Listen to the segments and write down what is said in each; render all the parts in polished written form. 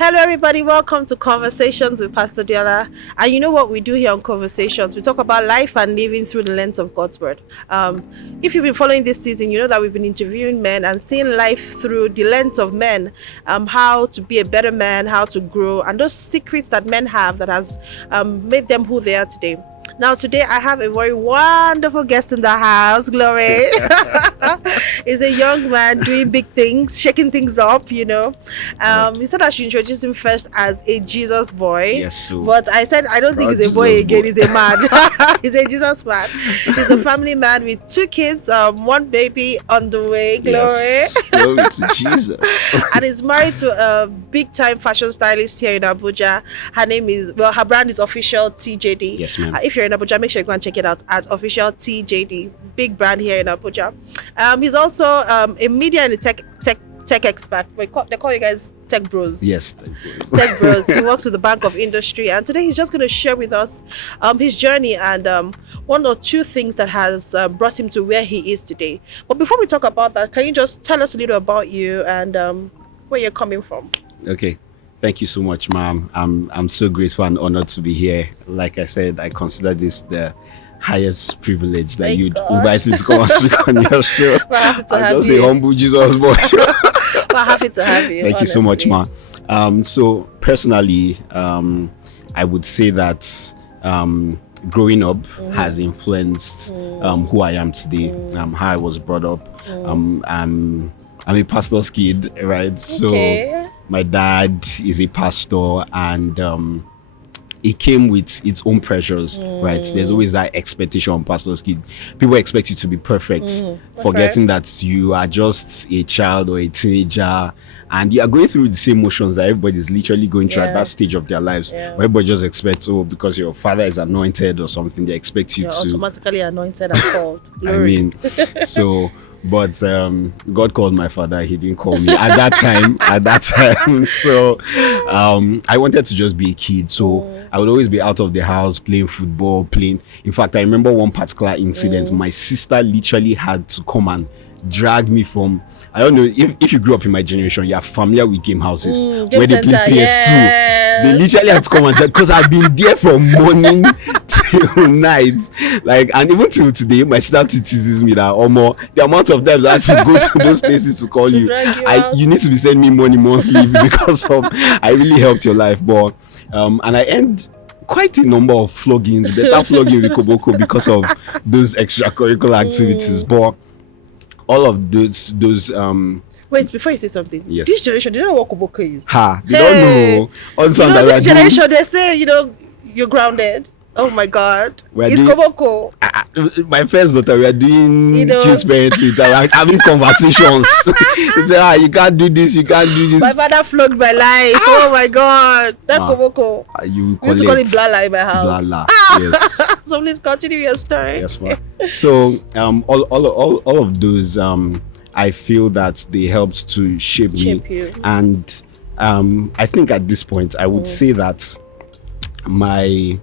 Hello, everybody. Welcome to Conversations with Pastor Deola. And you know what we do here on Conversations? We talk about life and living through the lens of God's Word. If you've been following this season, you know that we've been interviewing men and seeing life through the lens of men, how to be a better man, how to grow, and those secrets that men have that has made them who they are today. Now, today I have a very wonderful guest in the house, Glory. He's a young man doing big things, shaking things up, you know. He said I should introduce him first as a Jesus boy. Yes, so But I said I don't think he's a boy Jesus again, boy. he's a man. He's a Jesus man. He's a family man with two kids, one baby on the way, Glory. yes, glory to Jesus. And he's married to a big time fashion stylist here in Abuja. Her brand is Official TJD. Yes, ma'am. If you're in Abuja, make sure you go and check it out at Official TJD. Big brand here in Abuja. He's also a media and a tech expert. They call you guys tech bros. Yes, Tech bros. He works with the Bank of Industry, and today he's just going to share with us his journey and one or two things that has brought him to where he is today. But before we talk about that, can you just tell us a little about you and where you're coming from? Okay. Thank you so much, ma'am. I'm so grateful and honored to be here. Like I said, I consider this the highest privilege that Thank you'd God. invite me to come and speak on your show. We're happy to I'm have just you. a humble Jesus boy. We're happy to have you. Thank you so much, honestly. ma. So personally, I would say that growing up has influenced who I am today, how I was brought up. I'm a pastor's kid, right? So Okay. my dad is a pastor, and it came with its own pressures, right? There's always that expectation on pastor's kid. People expect you to be perfect, forgetting that you are just a child or a teenager, and you are going through the same motions that everybody's literally going through at Yeah. that stage of their lives. Yeah. Where everybody just expects, because your father is anointed or something, they expect you You're to. automatically anointed and called. I Glory. mean, so, but God called my father. He didn't call me at that time. So, I wanted to just be a kid. So I would always be out of the house playing football, playing. In fact, I remember one particular incident. My sister literally had to come and drag me from. I don't know if you grew up in my generation, you're familiar with game houses Game where they play center, PS2. yes. They literally had to come and drag because I've been there from morning till night. Like, and even till today, my sister teases me that the amount of times I had to go to those places to call you. drag you out. You need to be sending me money monthly because of I really helped your life. But and I earned quite a number of floggings, better flogging with Koboko because of those extracurricular activities. But all of those Wait, before you say something, Yes. this generation, they don't know what Koboko is. they Hey. don't know all the You songs know, that we are this doing. generation, they say, you're grounded. Oh my God. We're It's doing- Koboko. My first daughter, we are doing You know. kids parents with her, like, having conversations. They say, you can't do this, you can't do this. My father flogged my life. Oh my God. That Ah. Koboko. You We used to call it Blala in my house. Blala. Yes. So please continue your story. Yes, ma'am. So all of those I feel that they helped to shape Shape me. you. And I think at this point I would say that my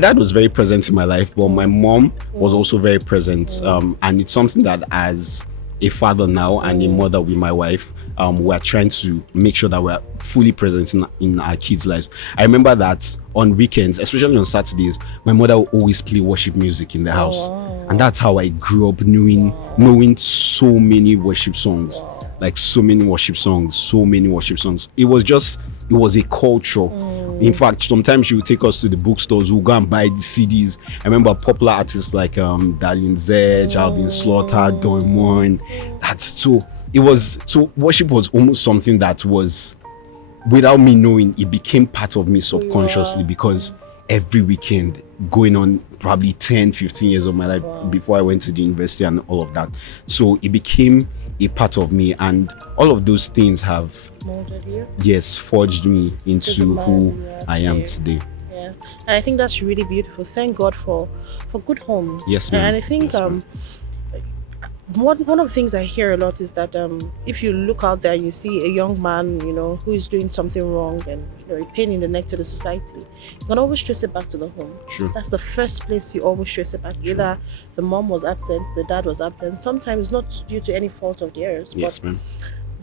dad was very present in my life, but my mom was also very present. And it's something that as a father now and a mother with my wife, we're trying to make sure that we're fully present in our kids' lives. I remember that on weekends, especially on Saturdays, my mother would always play worship music in the house. And that's how I grew up knowing so many worship songs. Like so many worship songs. It was a culture. In fact, sometimes she would take us to the bookstores, we'll go and buy the CDs. I remember popular artists like Darlene Zedge, Alvin Slaughter, Don Moen. So worship was almost something that was, without me knowing, it became part of me subconsciously because every weekend, going on probably 10, 15 years of my life before I went to the university and all of that. So it became a part of me, and all of those things have Molded you. yes forged me into who man you are I am today. today. Yeah, and I think that's really beautiful. Thank God for good homes. Yes, ma'am. And I think Yes, ma'am. one of the things I hear a lot is that if you look out there and you see a young man, who is doing something wrong and a pain in the neck to the society, you can always trace it back to the home. True. That's the first place you always trace it back. Either the mom was absent, the dad was absent. Sometimes not due to any fault of theirs, Yes, but ma'am.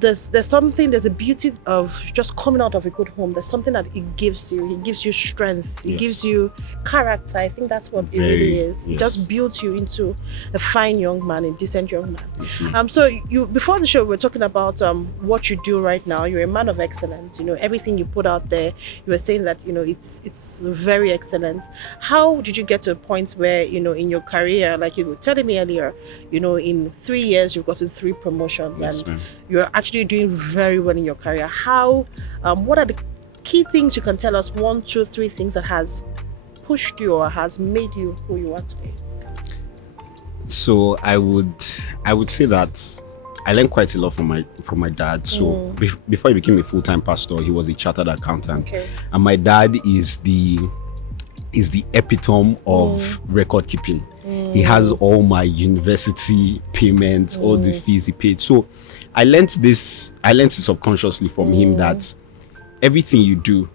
there's a beauty of just coming out of a good home. There's something that it gives you. It gives you strength. It gives you character. I think that's what it really is. It just builds you into a fine young man, a decent young man. So you, before the show, we were talking about what you do right now. You're a man of excellence. Everything you put out there, you were saying that it's very excellent. How did you get to a point where in your career, like you were telling me earlier, in 3 years you've gotten 3 promotions, and you're actually doing very well in your career? How what are the key things you can tell us, 1, 2, 3 things that has pushed you or has made you who you are today? So I would say that I learned quite a lot from my dad. So before he became a full-time pastor, he was a chartered accountant. And my dad is the epitome of record keeping. He has all my university payments, all the fees he paid. So I learned it subconsciously from him, that everything you do,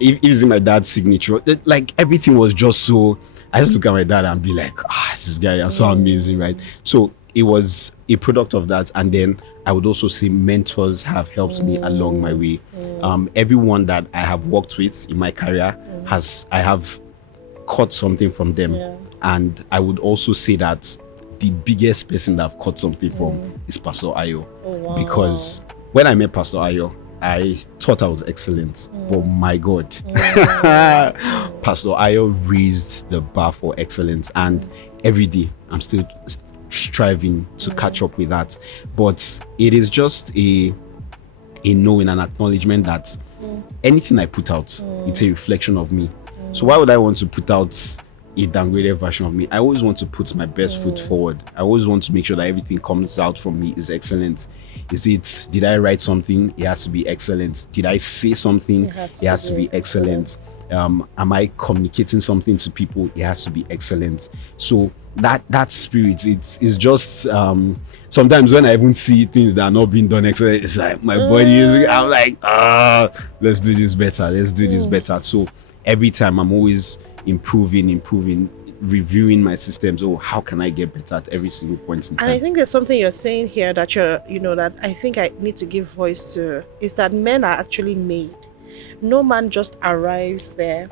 using my dad's signature, like everything was just so. I just look at my dad and be like, this guy is so amazing, right? So it was a product of that. And then I would also say mentors have helped me along my way. Everyone that I have worked with in my career I have caught something from them. And I would also say that the biggest person that I've caught something from is Pastor Ayo. Because when I met Pastor Ayo, I thought I was excellent, but my God, Pastor Ayo raised the bar for excellence, and every day I'm still striving to catch up with that. But it is just a knowing, an acknowledgement that anything I put out, it's a reflection of me. So why would I want to put out a downgraded version of me? I always want to put my best foot forward. I always want to make sure that everything comes out from me is excellent. Did I write something? It has to be excellent. Did I say something? It has to be excellent. Am I communicating something to people? It has to be excellent. So that spirit, it's just sometimes when I even see things that are not being done excellent, it's like my body is, I'm like, let's do this better. So every time I'm always improving, reviewing my systems. How can I get better at every single point in time? And I think there's something you're saying here that that I think I need to give voice to, is that men are actually made. No man just arrives there,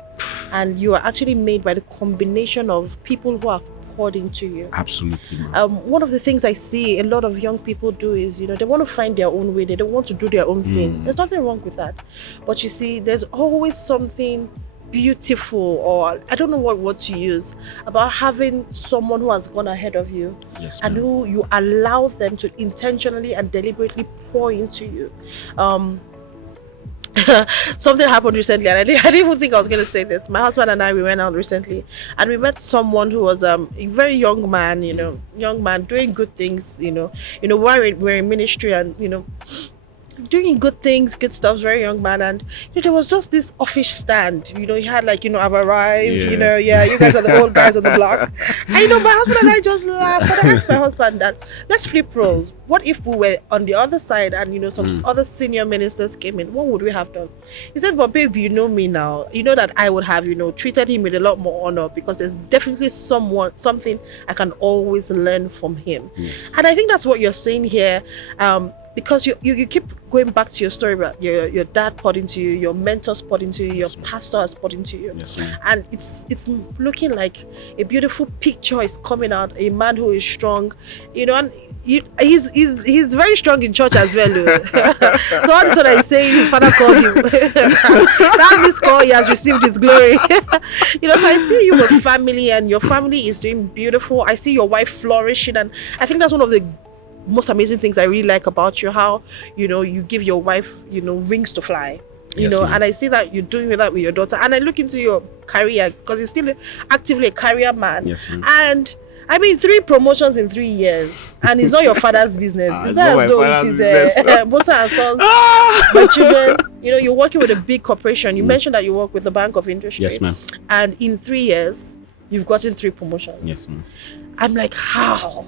and you are actually made by the combination of people who have poured into you. Absolutely. One of the things I see a lot of young people do is, they want to find their own way. They don't want to do their own thing. There's nothing wrong with that. But you see, there's always something beautiful, or I don't know what word to use, about having someone who has gone ahead of you, and who you allow them to intentionally and deliberately pour into you. Something happened recently, and I didn't even think I was going to say this. My husband and I, we went out recently, and we met someone who was a very young man, doing good things, we're in ministry, and doing good things, good stuff, very young man. And there was just this office stand, he had like, I've arrived, you guys are the old guys on the block. I know, my husband and I just laughed, but I asked my husband that, let's flip roles. What if we were on the other side and some other senior ministers came in? What would we have done? He said, but babe, you know me now, that I would have treated him with a lot more honor, because there's definitely something I can always learn from him. And I think that's what you're saying here, because you keep going back to your story about your dad poured into you, your mentors poured into you, your pastor has poured into you. And it's looking like a beautiful picture is coming out, a man who is strong, and he's very strong in church as well. So all this what I say, his father called him. That missed call, he has received his glory. So I see you with family, and your family is doing beautiful. I see your wife flourishing, and I think that's one of the most amazing things I really like about you, how you give your wife wings to fly, and I see that you're doing that with your daughter. And I look into your career, because you're still actively a career man. And I mean, 3 promotions in 3 years, and it's not your father's business. It's not as though it is Bosa and Sons, my children. You're working with a big corporation. You mentioned that you work with the Bank of Industry. Yes, ma'am. And in 3 years, you've gotten 3 promotions. Yes, ma'am. I'm like, how?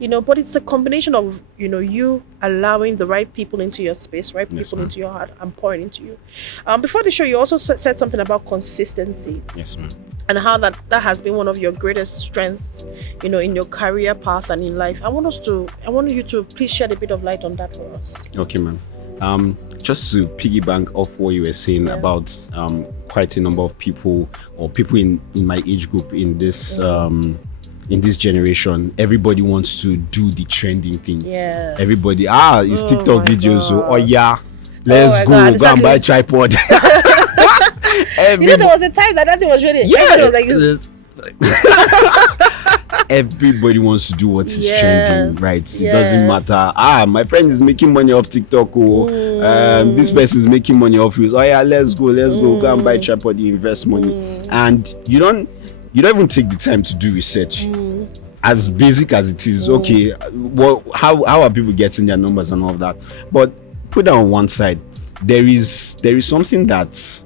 But it's a combination of, you allowing the right people into your space, right Yes, people ma'am. into your heart, and pouring into you. Before the show, you also said something about consistency, Yes, ma'am. and how that has been one of your greatest strengths, in your career path and in life. I want you to please shed a bit of light on that for us. Okay, ma'am. Just to piggyback off what you were saying Yeah. about quite a number of people, or people in my age group, in this generation, everybody wants to do the trending thing. Yes. Everybody, it's Oh TikTok my videos. So, oh God. yeah, Oh let's my go, God, go and buy exactly. tripod. There was a time that thing was really. Everybody was like this. Everybody wants to do what is trending, right? It doesn't Yes. matter. My friend is making money off TikTok. This person is making money off you. Oh yeah, let's go and buy tripod, invest money, and you don't even take the time to do research. As basic as it is, okay, well, how are people getting their numbers and all of that? But put that on one side. There is something that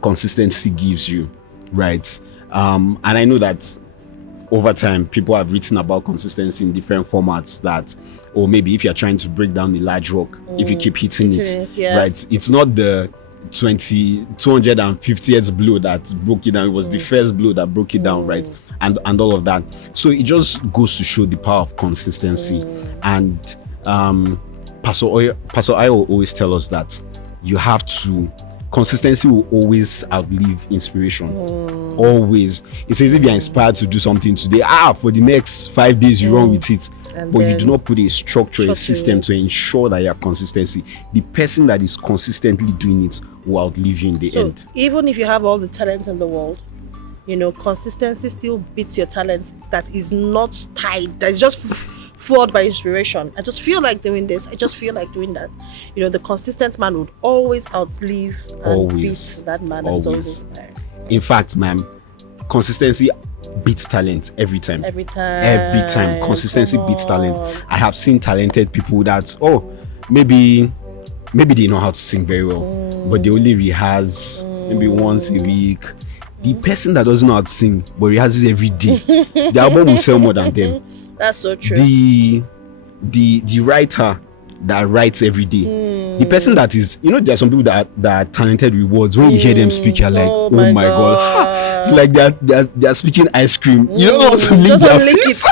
consistency gives you, right? And I know that over time people have written about consistency in different formats, that, or maybe if you're trying to break down a large rock, if you keep hitting it, yeah. right, it's not the 250th blow that broke it down, it was the first blow that broke it down, right? And all of that. So it just goes to show the power of consistency. And Pastor Ayo always tell us that you have to, consistency will always outlive inspiration. Always. It says if you're inspired to do something today, for the next 5 days you run with it, And but you then do not put a structure, a system it. to ensure that your consistency, the person that is consistently doing it will outlive you in the So end. even if you have all the talent in the world, consistency still beats your talent that is not tied, that is just flawed by inspiration. I just feel like doing this. I just feel like doing that. The consistent man would always outlive and Always. beat that man that's always Always. inspired. In fact, ma'am, consistency beats talent every time. Every time. Every time. Consistency Come beats talent. on. I have seen talented people that, maybe they know how to sing very well, but they only rehearse maybe once a week. The person that doesn't know how to sing but rehearses every day, the album will sell more than them. That's so true. The writer that writes every day, the person that is, there are some people that are talented with words. When you hear them speak, you're like, oh my God. It's like they're speaking ice cream. You don't want to lick their face. You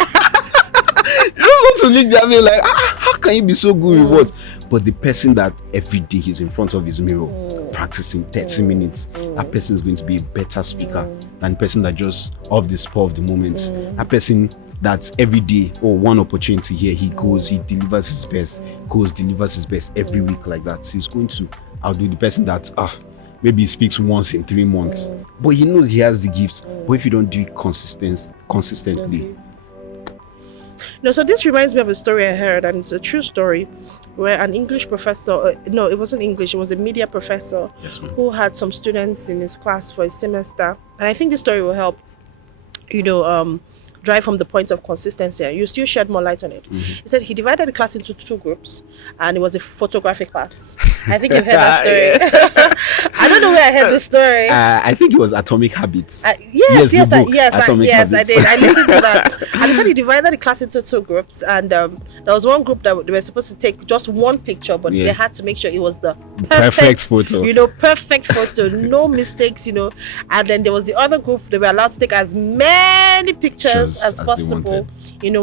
don't want to lick their face, like, how can you be so good with words? But the person that every day he's in front of his mirror practicing 30 minutes, that person is going to be a better speaker than the person that just off the spur of the moment. That person that's every day, one opportunity here, he goes, he delivers his best, delivers his best every week like that. So he's going to outdo the person that maybe he speaks once in 3 months, but he knows he has the gift. But if you don't do it consistently. So this reminds me of a story I heard, and it's a true story, where an English professor, no, it wasn't English, it was a media professor, Yes, ma'am. who had some students in his class for a semester. And I think this story will help, drive from the point of consistency, and you still shed more light on it. He said he divided the class into 2 groups, and it was a photography class. I think you've heard that story. I don't know where I heard this story. I think it was Atomic Habits. Yes, the book, Atomic I Habits. did. I listened to that. And he said he divided the class into 2 groups, and there was one group that they were supposed to take just one picture, but they had to make sure it was the perfect photo. Perfect photo, no mistakes, And then there was the other group, they were allowed to take as many pictures as they possible,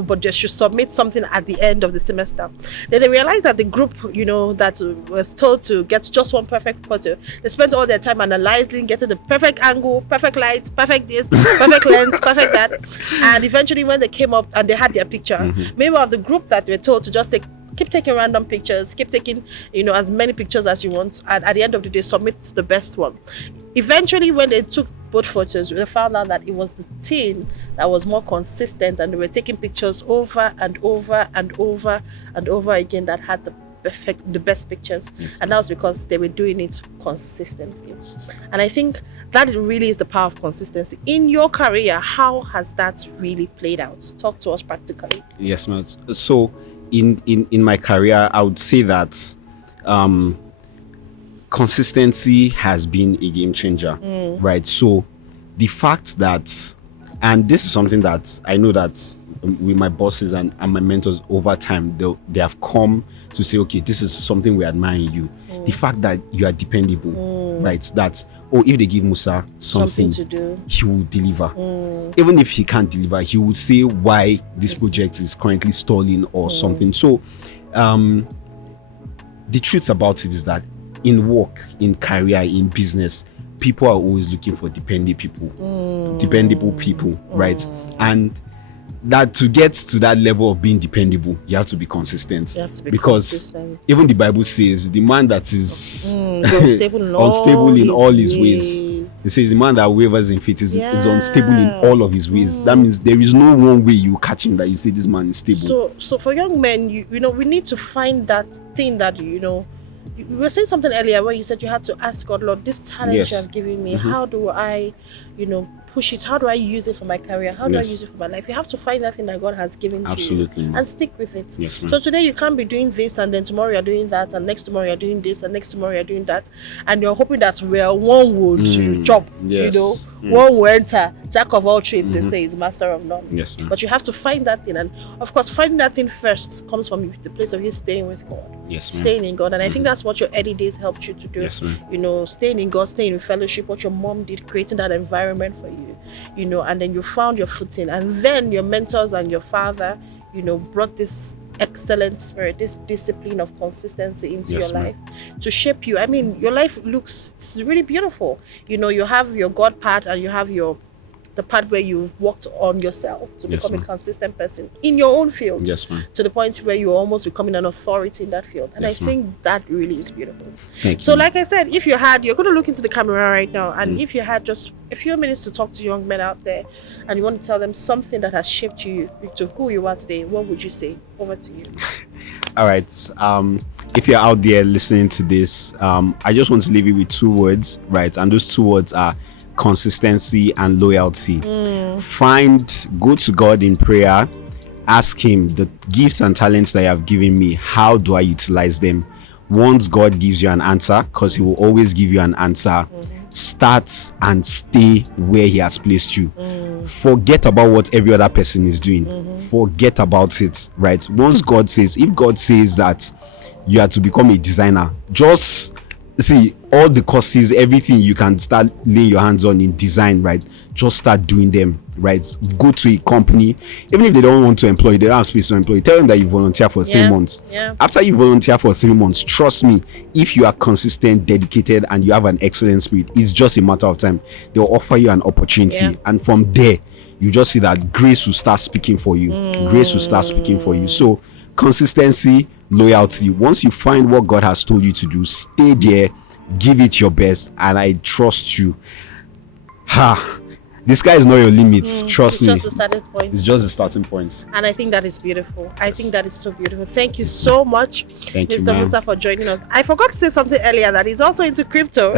but they should submit something at the end of the semester. Then they realized that the group, that was told to get just one perfect photo, they spent all their time analyzing, getting the perfect angle, perfect light, perfect this, perfect lens, perfect that. And eventually when they came up and they had their picture, meanwhile the group that were told to just keep taking random pictures, keep taking, as many pictures as you want, and at the end of the day, submit the best one. Eventually, when they took both photos, they found out that it was the team that was more consistent, and they were taking pictures over and over and over and over again that had the best pictures. Yes. And that was because they were doing it consistently. And I think that really is the power of consistency. In your career, how has that really played out? Talk to us practically. Yes, ma'am. So in my career, I would say that consistency has been a game changer, right? So the fact that, and this is something that I know that with my bosses and my mentors over time, they have come to say, okay, this is something we admire in you. The fact that you are dependable, right? That, if they give Musa something to do, he will deliver. Even if he can't deliver, he will say why this project is currently stalling or something. So the truth about it is that in work, in career, in business, people are always looking for dependable people, right? And that to get to that level of being dependable, you have to be consistent. Because even the Bible says the man that is unstable in all his ways. It says the man that wavers in faith is unstable in all of his ways. That means there is no one way you catch him that you say this man is stable. So for young men, you know, we need to find that thing that, you know, you were saying something earlier where you said you had to ask God, Lord, this talent you have given me, how do I, you know, push it? How do I use it for my career? How do I use it for my life? You have to find that thing that God has given to you and stick with it. So today you can't be doing this and then tomorrow you're doing that and next tomorrow you're doing this and next tomorrow you're doing that and you're hoping that one would chop, you know, one will enter. Jack of all trades, they say, is master of none. But you have to find that thing, and of course finding that thing first comes from the place of you staying with God, staying in God. And I think that's what your early days helped you to do. You know, staying in God, staying in fellowship, what your mom did, creating that environment for you, you know, and then you found your footing, and then your mentors and your father, you know, brought this excellent spirit, this discipline of consistency into your life to shape you. I mean, your life it's really beautiful. You know, you have your God part and you have the part where you've worked on yourself to become a consistent person in your own field. To the point where you're almost becoming an authority in that field. And I think that really is beautiful. So like I said, if you're going to look into the camera right now, and if you had just a few minutes to talk to young men out there and you want to tell them something that has shaped you to who you are today, what would you say? Over to you. All right. If you're out there listening to this, I just want to leave you with 2 words, right? And those 2 words are consistency and loyalty. Go to God in prayer, ask him, the gifts and talents that you have given me, how do I utilize them? Once God gives you an answer, because he will always give you an answer, start and stay where he has placed you. Forget about what every other person is doing. Forget about it, right? Once if God says that you are to become a designer, just see all the courses, everything you can start laying your hands on in design, right? Just start doing them, right? Go to a company, even if they don't want to employ you, they don't have space to employ you, tell them that you volunteer for 3 months. After you volunteer for 3 months, trust me, if you are consistent, dedicated, and you have an excellent spirit, it's just a matter of time. They'll offer you an opportunity, and from there you just see that grace will start speaking for you. Grace will start speaking for you. So consistency, loyalty. Once you find what God has told you to do, stay there, give it your best, and I trust you. The sky is not your limits. Trust me. It's just the starting point. It's just the starting points. And I think that is beautiful. I think that is so beautiful. Thank you so much, Mr. Musa, for joining us. I forgot to say something earlier that he's also into crypto.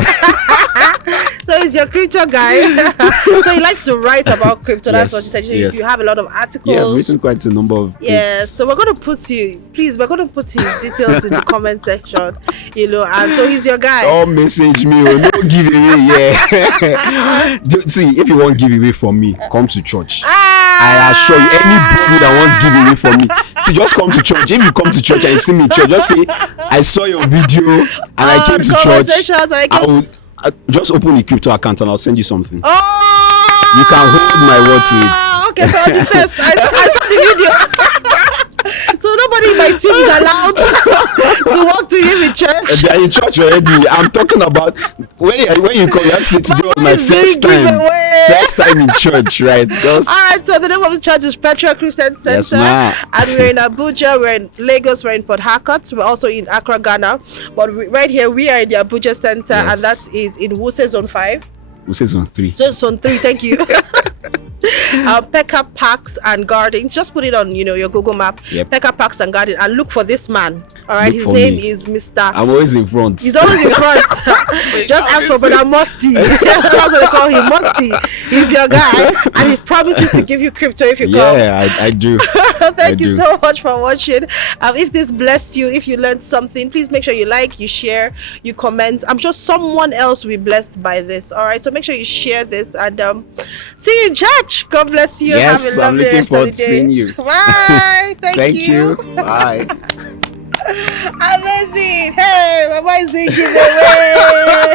So he's your crypto guy. So he likes to write about crypto. That's what he said. You have a lot of articles. Yeah, I've written quite a number of books. So we're going to put his details in the comment section, you know, and so he's your guy. Oh, message me, no giveaway. See, if you want giveaway from me, come to church. I assure you, anybody that wants giveaway from me, see, just come to church. If you come to church and you see me in church, just say I saw your video and I came to church. I will just open a crypto account and I'll send you something. You can hold my word to it. Okay, so the first I saw the video. So nobody in my team is allowed to walk to him in church. They are in church already. I'm talking about when you come, you have to say today was my first time in church, right? Alright, so the name of the church is Petra Christian Center. And we're in Abuja, we're in Lagos, we're in Port Harcourt, we're also in Accra, Ghana. But right here, we are in the Abuja Center, and that is in Wuse Zone 5. Wuse Zone 3. Zone 3, thank you. Pekka Parks and Gardens. Just put it on, your Google map. Pekka Parks and Gardens, and look for this man. All right, his name is Mr. I'm always in front. He's always in front. Just ask for Brother Musty. That's what they call him, Musty. He's your guy, and he promises to give you crypto if you come. Yeah, I do. Thank you so much for watching. If this blessed you, if you learned something, please make sure you like, you share, you comment. I'm sure someone else will be blessed by this. All right, so make sure you share this, and see you in church. God bless you. Have a Yes, I'm lovely looking rest of forward the to seeing day. you. Bye. Thank Thank you. you. Bye. Amazing. Hey, Mama is doing giveaway.